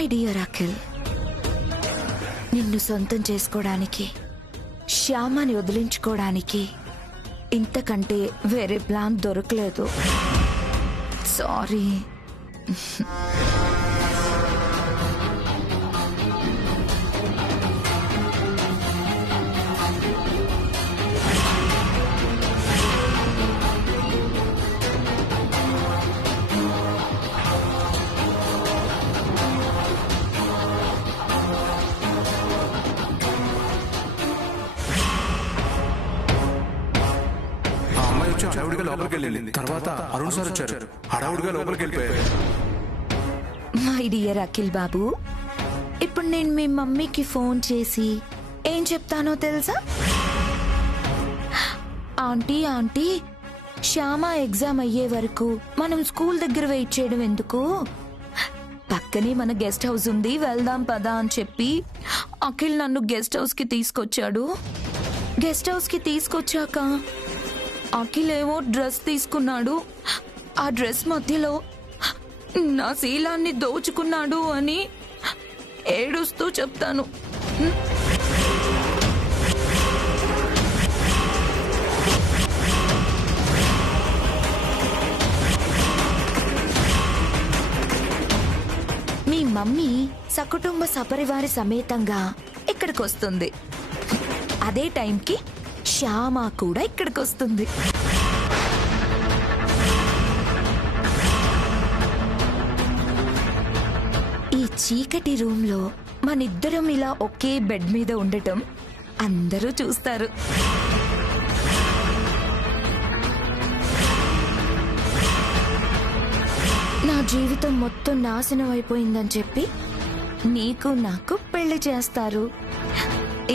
My dear Akhil, నిన్ను సొంతం చేసుకోవడానికి, శ్యామని వదిలించుకోవడానికి ఇంతకంటే వేరే ప్లాన్ దొరకలేదు. సారీ. హడావుడిగా లోపలికి వెళ్ళింది. తర్వాత అరుణ్ సార్ వచ్చారు. హడావుడిగా లోపలికి వెళ్ళిపోయారు. మై డియర్ అఖిల్ బాబు, ఇప్పుడు నేను మీ మమ్మీకి ఫోన్ చేసి ఏం చెప్తానో తెలుసా? ఆంటీ ఆంటీ, శ్యామ ఎగ్జామ్ అయ్యే వరకు మనం స్కూల్ దగ్గర వెయిట్ చేయడం ఎందుకు? పక్కనే మన గెస్ట్ హౌస్ ఉంది, వెళ్దాం పదా అని చెప్పి అఖిల్ నన్ను గెస్ట్ హౌస్ కి తీసుకొచ్చాడు. గెస్ట్ హౌస్ కి తీసుకొచ్చాక అఖిల్ ఏవో డ్రెస్ తీసుకున్నాడు. ఆ డ్రెస్ మధ్యలో నా శీలాన్ని దోచుకున్నాడు అని ఏడుస్తూ చెప్తాను. మీ మమ్మీ సకుటుంబ సపరివారి సమేతంగా ఇక్కడికి వస్తుంది. అదే టైంకి శ్యామ కూడా ఇక్కడికి వస్తుంది. ఈ చీకటి రూమ్ లో మనిద్దరం ఇలా ఒకే బెడ్ మీద ఉండటం అందరూ చూస్తారు. నా జీవితం మొత్తం నాశనం అయిపోయిందని చెప్పి నీకు నాకు పెళ్లి చేస్తారు.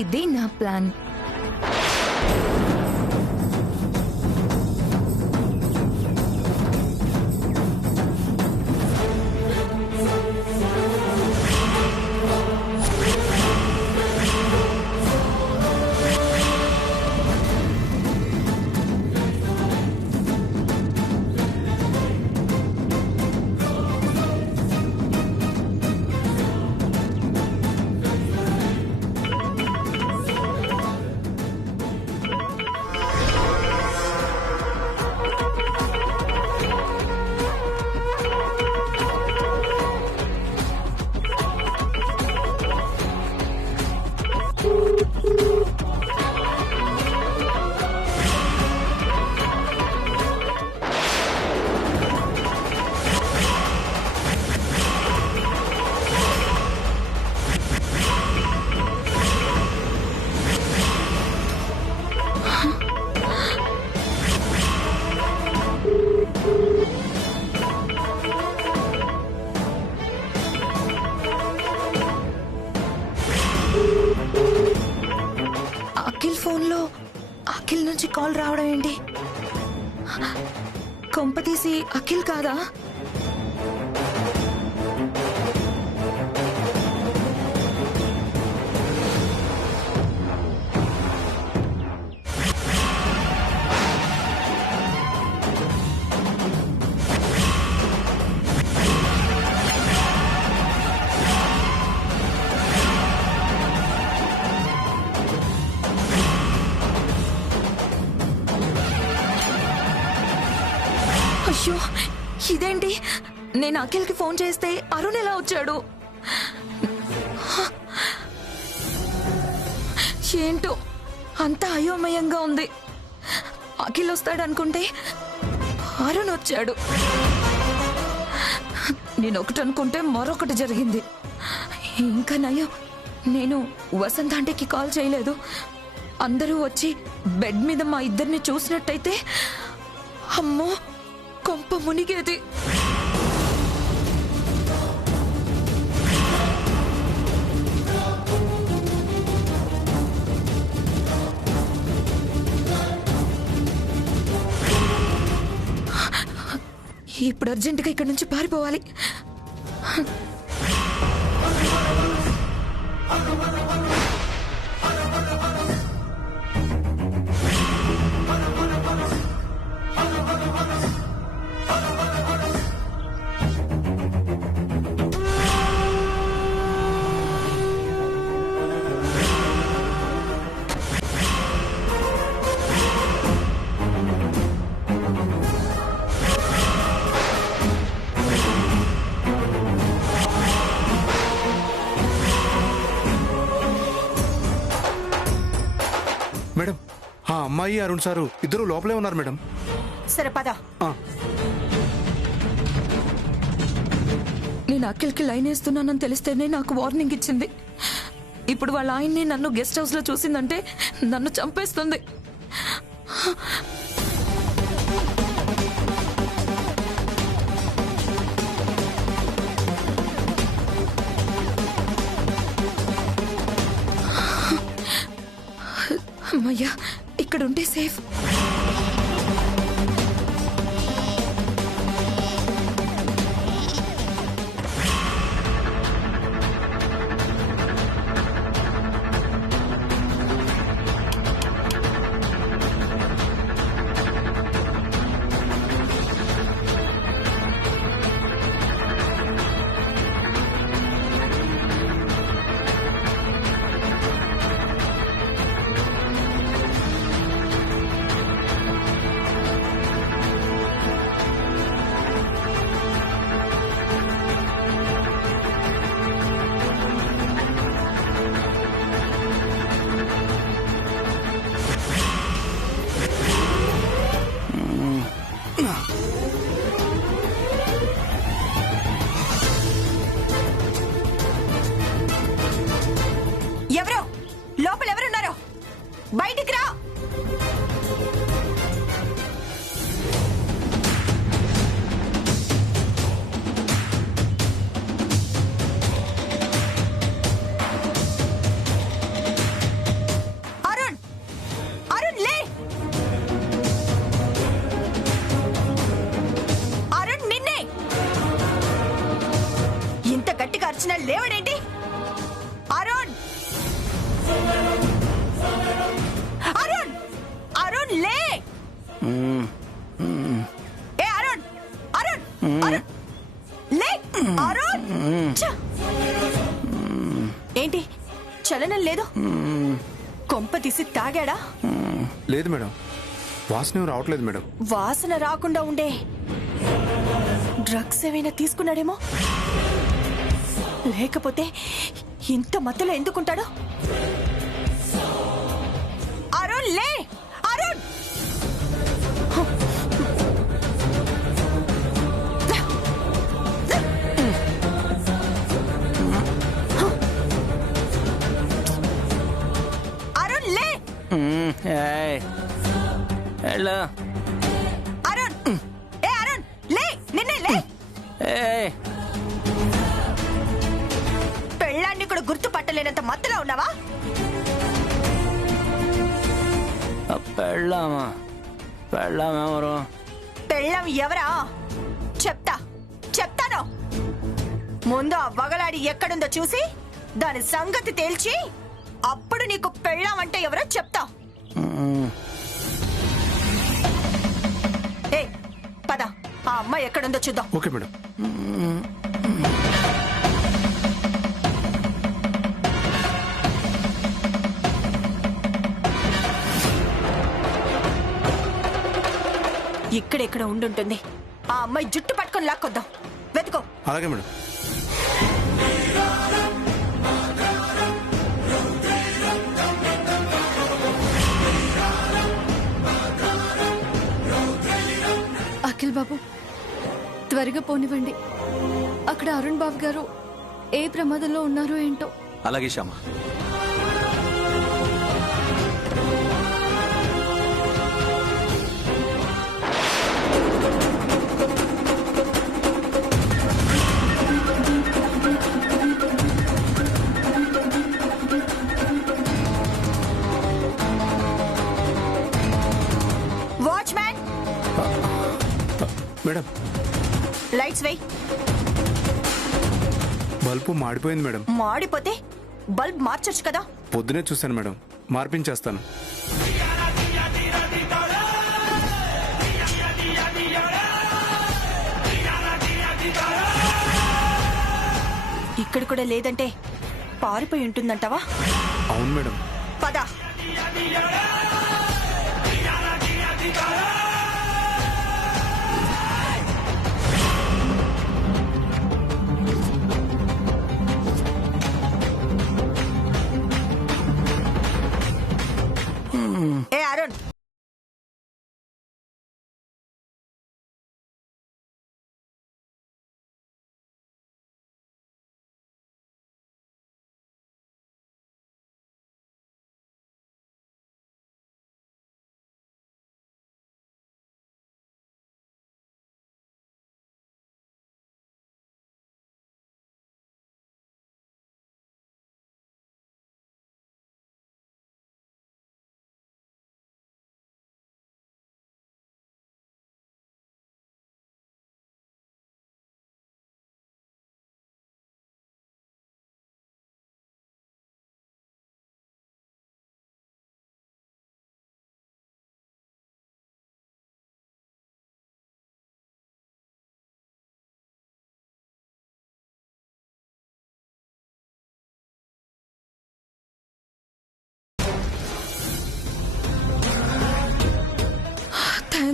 ఇది నా ప్లాన్. అఖిల్ నుంచి కాల్ రావడం ఏంటి? కొంపతీసి అఖిల్ కాదా? అయ్యో, ఇదేంటి? నేను అఖిల్కి ఫోన్ చేస్తే అరుణ్ ఎలా వచ్చాడు? ఏంటో అంత అయోమయంగా ఉంది. అఖిల్ వస్తాడనుకుంటే అరుణ్ వచ్చాడు. నేను ఒకటి అనుకుంటే మరొకటి జరిగింది. ఇంకా నయం, నేను వసంత్ ఆంటీకి కాల్ చేయలేదు. అందరూ వచ్చి బెడ్ మీద మా ఇద్దరిని చూసినట్టయితే అమ్మో, కొంప మునిగేది. ఇప్పుడు అర్జెంటుగా ఇక్కడి నుంచి పారిపోవాలి. అమ్మాయి అరుణ్ సారు ఇద్దరు లోపలే ఉన్నారు మేడం. సరే పద. ఆ, నేను అఖిల్కి లైన్ వేస్తున్నానని తెలిస్తేనే నాకు వార్నింగ్ ఇచ్చింది. ఇప్పుడు వాళ్ళ ఆయన్ని నన్ను గెస్ట్ హౌస్ లో చూసిందంటే నన్ను చంపేస్తుంది. అమ్మయ్యా, ఇక్కడుంటే సేఫ్. ఎవరో లోపల ఎవరున్నారో బయటికి రా. అరుణ్, అరుణ్ లే. అరుణ్, నిన్నే. ఇంత గట్టిగా అరిచినా లేవడేంటి? అరుణ్, అరుణ్, అరుణ్ లే. ఏ అరుణ్, అరుణ్, అరుణ్ లే. అరుణ్, ఛ! ఏంటి చలనం లేదు? కొంప తీసి తాగాడా? లేదు మేడం, వాసన ఏం రావట్లేదు మేడం. వాసన రాకుండా ఉండే డ్రగ్స్ ఏమైనా తీసుకున్నాడేమో. లేకపోతే ఇంత మత్తులో ఎందుకుంటాడు? అరుణ్ లే. అరుణ్, అరుణ్ లే. అరుణ్, ఏ అరుణ్ లే. నిన్నే లే. పెళ్ళాన్ని కూడా గుర్తుపట్టలేనంత మత్తులో ఉన్నావా? పెళ్ళామెవరు? పెళ్ళం ఎవరా? చెప్తాను. ముందు ఆ వగలాడి ఎక్కడుందో చూసి దాని సంగతి తేల్చి అప్పుడు నీకు పెళ్ళం అంటే ఎవరో చెప్తా. ఏ పద, ఆ అమ్మాయి ఎక్కడుందో చూద్దాం. Okay madam. ఇక్కడెక్కడ ఉండుంటుంది. ఆ అమ్మాయి జుట్టు పట్టుకొని లాక్కొద్దాం. వెతుకో. అలాగే మేడం. అఖిల్ బాబు, త్వరగా పోనివ్వండి. అక్కడ అరుణ్ బాబు గారు ఏ ప్రమాదంలో ఉన్నారో ఏంటో. అలాగే శ్యామ. వాచ్మ్యాన్, మేడం, లైట్స్ వేయ్. బల్బు మాడిపోయింది మేడం. మాడిపోతే బల్బ్ మార్చొచ్చు కదా. పొద్దునే చూశాను మేడం, మార్పించేస్తాను. ఇక్కడ కూడా లేదంటే పారిపోయి ఉంటుందంటావా? అవును మేడం. పద. ఏ అరుణ్,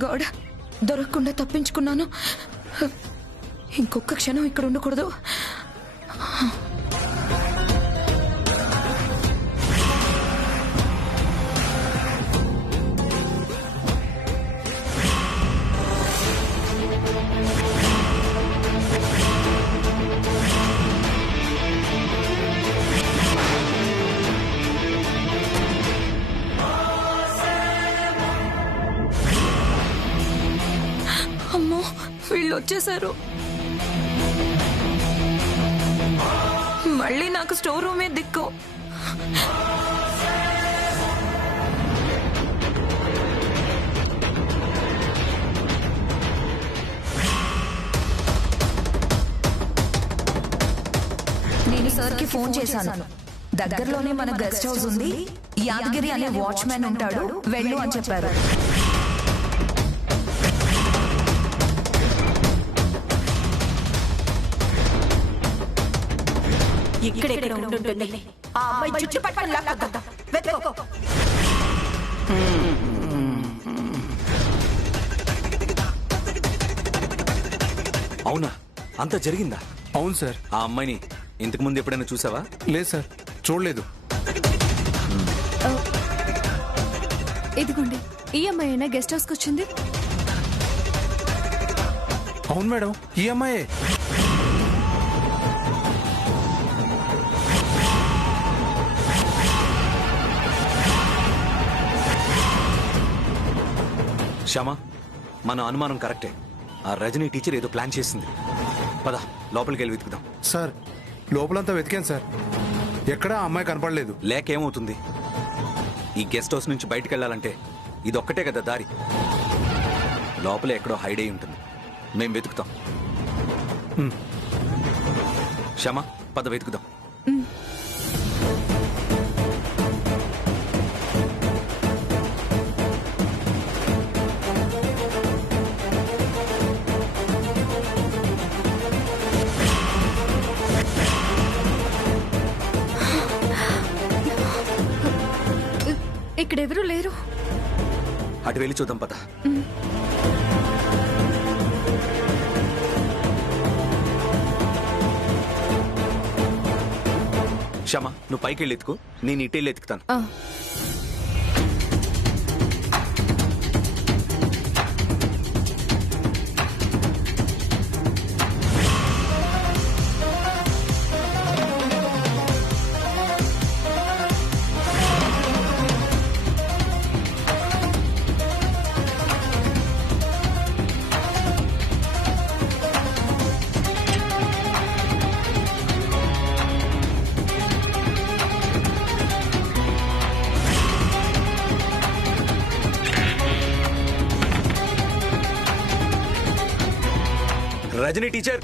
థ్యాంక్ గాడ్ దొరకకుండా తప్పించుకున్నాను. ఇంకొక క్షణం ఇక్కడ ఉండకూడదు. అమ్మో వీళ్ళు వచ్చేసారు. మళ్ళీ నాకు స్టోర్ రూమే దిక్కు. నేను సార్కి ఫోన్ చేశాను. దగ్గరలోనే మన గెస్ట్ హౌస్ ఉంది, యాదగిరి అనే వాచ్మ్యాన్ ఉంటాడు, వెళ్ళు అని చెప్పారు. ఇక్కడెక్కడ ఉంటుంటుంది. ఆ అమ్మాయి జుట్టు పట్టుకొని లాక్కొద్దాం. వెతుకో. అవునా, అంత జరిగిందా? అవును సార్. ఆ అమ్మాయిని ఇంతకు ముందు ఎప్పుడైనా చూసావా? లేదు సార్, చూడలేదు. ఇదిగోండి, ఈ అమ్మాయి అయినా గెస్ట్ హౌస్కి వచ్చింది. అవును మేడం, ఈ అమ్మాయే. శ్యామ, మన అనుమానం కరెక్టే. ఆ రజనీ టీచర్ ఏదో ప్లాన్ చేసింది. పద, లోపలికి వెళ్ళి వెతుకుదాం. సార్, లోపలంతా వెతికాను సార్, ఎక్కడా ఆ అమ్మాయి కనపడలేదు. లేక ఏమవుతుంది? ఈ గెస్ట్ హౌస్ నుంచి బయటకు వెళ్ళాలంటే ఇదొక్కటే కదా దారి. లోపల ఎక్కడో హైడ్ అయి ఉంటుంది. మేం వెతుకుతాం. శ్యామ, పద వెతుకుదాం. ఇక్కడెవరూ లేరు. అటు వెళ్ళి చూద్దాం, పద. శ్యామ, నువ్వు పైకి వెళ్ళి ఎత్తుకు, నేను ఇటు వెళ్ళి ఎత్తుకుతాను. రజనీ టీచర్,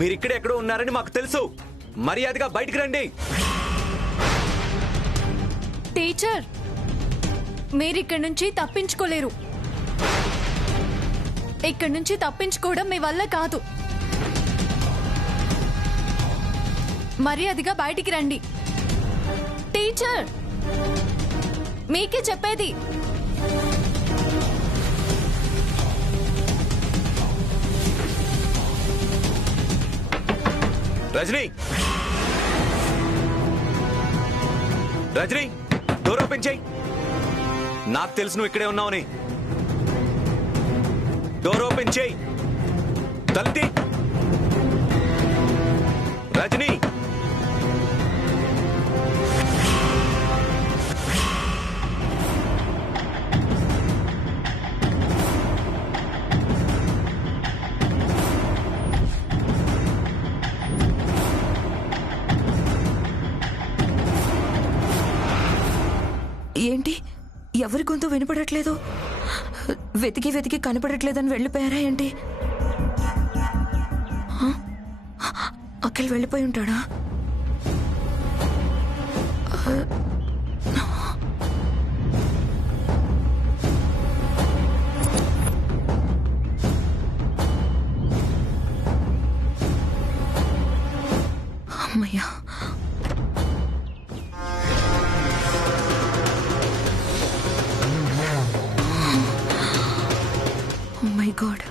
మీరిక్కడే ఎక్కడో ఉన్నారని మాకు తెలుసు. మర్యాదగా బయటికి రండి. టీచర్, మీరిక్కడి నుంచి తప్పించుకోలేరు. ఇక్కడి నుంచి తప్పించుకోవడం మీ వల్ల కాదు. మర్యాదగా బయటికి రండి. టీచర్, మీకే చెప్పేది. రజనీ, రజనీ, డోర్ ఓపెన్ చేయి. నాకు తెలుసు నువ్వు ఇక్కడే ఉన్నావని. డోర్ ఓపెన్ చేయి. తలుపు తీ. రజనీ, ఏంటి, ఎవరి గొంతు వినపడట్లేదు? వెతికి వెతికి కనపడట్లేదని వెళ్ళిపోయారా ఏంటి? అఖిల్ వెళ్ళిపోయి ఉంటాడా? అమ్మయ్యా. గాడ్.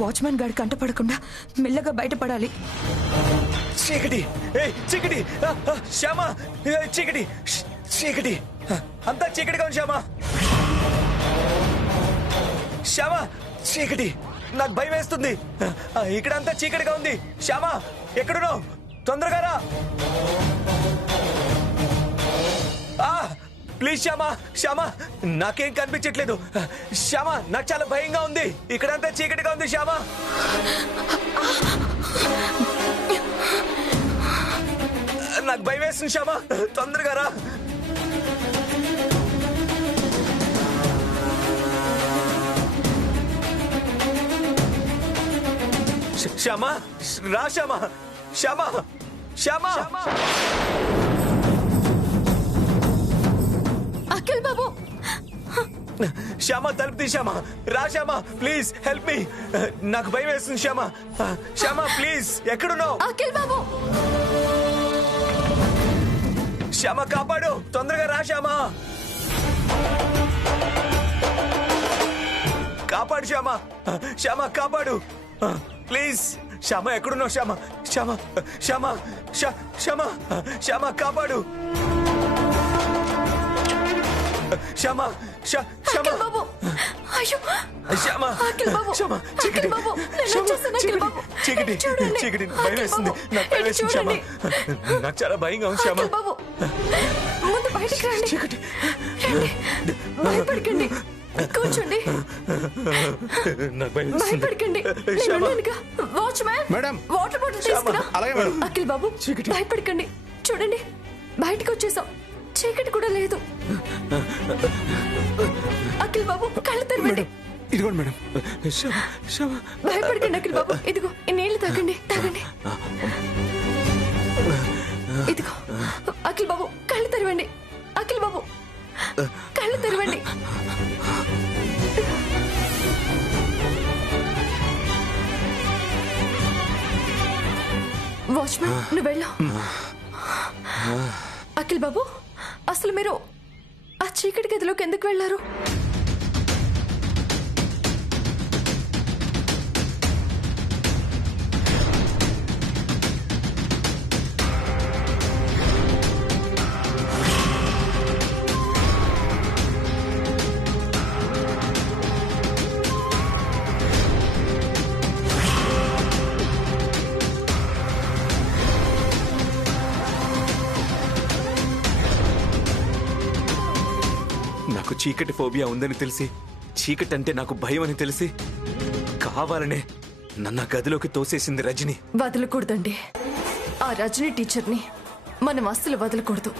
వాచ్మెన్ గాడి కంట పడకుండా మెల్లగా బయటపడాలి. చీకటి, చీకటి, శ్యామ, చీకటి, చీకటి, అంతా చీకటిగా ఉంది శ్యామ. శ్యామ, చీకటి, నాకు భయం వేస్తుంది. ఇక్కడ అంతా చీకటిగా ఉంది. శ్యామ, ఎక్కడున్నావు? తొందరగా రా. ప్లీజ్ శ్యామ, శ్యామ, నాకేం కనిపించట్లేదు. శ్యామ, నాకు చాలా భయంగా ఉంది. ఇక్కడంతా చీకటిగా ఉంది శ్యామ. నాకు భయం వేస్తుంది శ్యామ, తొందరగా రా. శ్యామ, రా శ్యామ, శ్యామ, శ్యామ. అఖిల్ బాబు, శ్యామ, తలుపు తీ శ్యామ. రా శ్యామ, ప్లీజ్ హెల్ప్ మీ. నాకు భయం వేస్తుంది శ్యామ. శ్యామ, ప్లీజ్, ఎక్కడున్నావు? అఖిల్ బాబు, శ్యామ, కాపాడు, తొందరగా రా శ్యామ. కాపాడు శ్యామ, శ్యామ, కాపాడు, ప్లీజ్. శ్యామ, ఎక్కడున్నావు శ్యామ? శ్యామ, శ్యామ, శ్యామ, శ్యామ, కాపాడు. శ్యామ, శ్యామ, అఖిల్ బాబు, అయ్యో, శ్యామ, అఖిల్ బాబు, శ్యామ, అఖిల్ చీకటి, బాబు, నేను శ్యామ, వచ్చేసాను, అఖిల్ చీకటి, బాబు. చీకటి, ఇటు చూడండి. చీకటి, భయం అఖిల్ వేస్తుంది. బాబు, నాకు భయం ఇటు వేస్తుంది శ్యామ. చూడండి. నాకు చాలా భయంగా ఉంది శ్యామ. అఖిల్ బాబు, ముందు బయటికి రండి. చీకటి, రండి, భయపడకండి, కూర్చోండి. నాకు భయం వేస్తుంది. భయపడకండి, శ్యామ, నేను వాచ్మ్యాన్, మేడం. వాటర్ బాటిల్ తీసుకురా. అలాగే మేడం. అఖిల్ బాబు, భయపడకండి, చూడండి, బయటికి వచ్చేసాం, చీకటి కూడా లేదు. అఖిల్ బాబు, కళ్ళు తెరవండి. ఇదిగోండి మేడం. శ్యామ, శ్యామ, భయపడకండి అఖిల్ బాబు, ఇదిగో ఈ నీళ్లు తాగండి, తాగండి. ఇదిగో అఖిల్ బాబు, కళ్ళు తెరవండి. అఖిల్ బాబు, కళ్ళు తెరవండి. వాచ్మెన్, నువ్వు వెళ్ళు. అఖిల్ బాబు, అసలు మీరు ఆ చీకటి గదిలోకి ఎందుకు వెళ్లారు? నాకు చీకటి ఫోబియా ఉందని తెలిసి, చీకటి అంటే నాకు భయం అని తెలిసి, కావాలనే నన్ను ఆ గదిలోకి తోసేసింది రజని. వదలకూడదండి, ఆ రజనీ టీచర్ని మనం అస్సలు వదలకూడదు.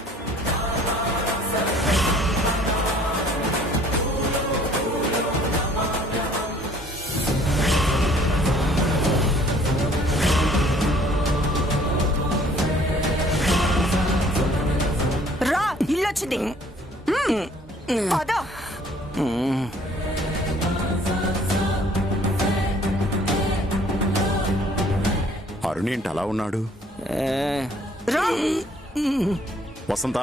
రా, ఇల్లొచ్చింది. పదో. అరుణ్ ఏంటి అలా ఉన్నాడు? రా. వసంత,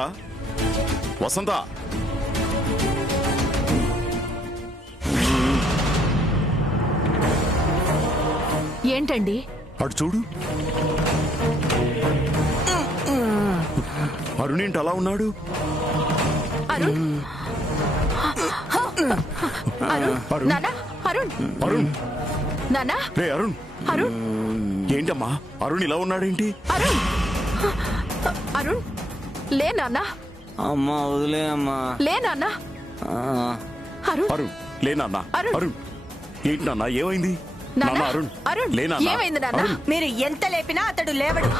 వసంత, ఏంటండి? అటు చూడు. అరుణ్ ఏంటి అలా ఉన్నాడు? అరుణ్, అరుణ్, అరుణ్, నానా, అరుణ్, అరుణ్, నానా, రే అరుణ్, అరుణ్, ఏంటమ్మా అరుణ్ ఇలా ఉన్నాడేంటి? అరుణ్, అరుణ్, లే నాన్నా, అమ్మా వదిలే అమ్మా. లే నాన్నా. అరుణ్, అరుణ్ లేనా? అరుణ్. అరుణ్ ఏంటి నాన్న, ఏమైంది? నాన్నా, నాన్న అరుణ్, అరుణ్, లేనా? ఏమైంది నాన్నా? మీరు ఎంత లేపినా అతడు లేవడు.